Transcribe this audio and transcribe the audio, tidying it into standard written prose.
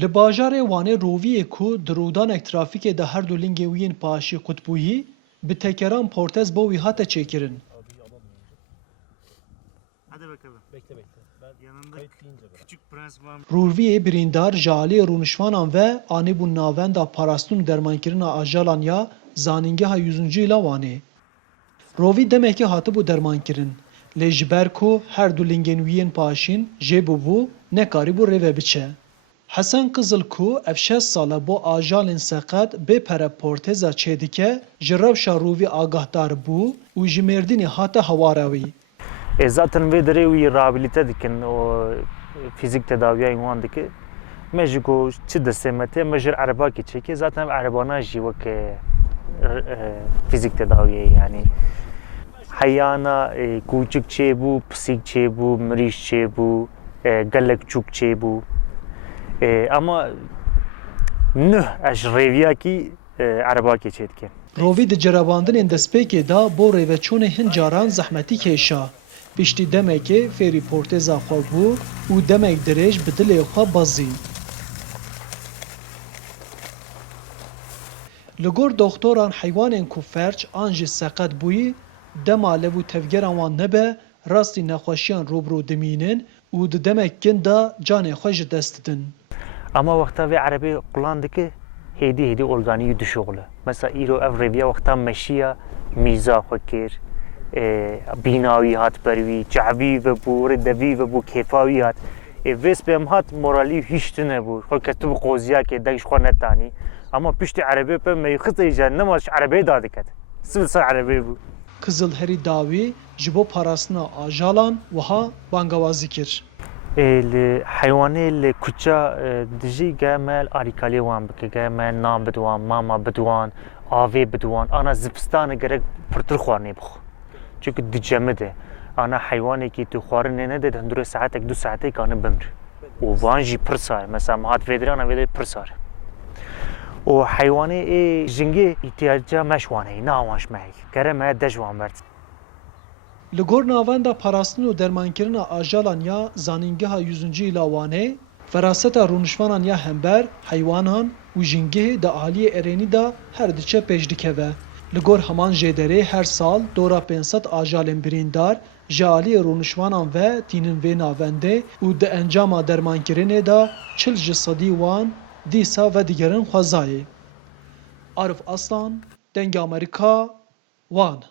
Li bajarê Wanê roviyê ku di rûdanek trafîkê de her du lingê wî yên Paşî Qutbûyî bi tekeran portez bo wî hate çêkirin. Hadi bakalım. Bekle. Ben yanında küçük prens var. Rûviyê birîndar ji aliyê rûnişvanan ve anîbûn navenda parastin û dermankirina ajalan ya zanîngeha 100. îla Wanê. Rovî demekî hatibû dermankirin. Lê ji ber ku her du lingên wî yên paşîn jê bûbû, nekarîbû rêve biçe. Hesen Kızıl ku ev 6 sala bo ajalên seqet bê pere porteza çêdike, ji rewşa Rovî agahdar bû û ji Mêrdînê hate hewara wî. Zaten ve derê wî rehabilite dikin o fizik tedaviya wan dike. Me ji ku çi destê me tê me ji erebakê çêkê zaten erebana jî wek fizik tedaviyê yani. Heyana kûçik çêbû, pisîk çêbû, mirîş çêbû, gelek çûk çêbû. Ama nüh eş rêviyakî erebakê çê dike. Rovî di cerabandinên destpêkê da bo rêveçûnê hin caran zehmetî kêşa. Piştî demekê fêrî porteza xwe bû û demek dirêj bi dilê xwe bazî. Li gor doktoran heywanên ku ferç an jî seqet bûyî, dema lev û tevgeran wan nebe, rastî nexweşiyan robrû dimînin û di demek kin da canê xwe ji dest didin. Ama wexta vê erebê qulan dike hêdî organî dişoxile. Mesela îro ev rêviya wexta meşiya mîza xwe kir, bînawî hat berwî, çavî vebû, devî vebû, kêfawî hat. Vê spêm hat moralî hîç nebû. Xwe ketibû qoziyakê dek ji xwe netanî. Ama piştî erebê pe meyxitê je nema ji erebê da diket. Sivil ser erebê bû. Kızıl herî dawî ji bo parastina ajalan wiha bangewazî kir. Li heywanê li kuça dijî gemel alîkalê wan bike, gemel nan bidwan, mama bidwan, avê bidwan, ana zivistanê gerek pirtir xwarinê bixwe. Çünkü dicemid e. Ana heywanekî tu xwarinê nede hundirê saetek, 2 saetek ane bimir. û van jî pir sar. Mesela me hat vêdirê ana vêderê pir sar. û heywanê jingê îhtiyacca me ji wan heye, na wan ji me heye. Gere me de ji wan bert. Li gor navenda parastin û dermankirina ajalan ya zanîngeha 100. îla Wanê, feraseta rûnişvanan ya hember, heywanan û jingehê di aliyê erênî da her diçe pêş dikeve. Li gor heman jêderê her sal dora 500 ajalên birîndar ji aliyê rûnişvanan ve tînin vê navendê û di encama dermankirinê da 40 ji sedî wan dîsa ve digerin xwezayê. Arif Aslan, Dengê Amerîka, Wan.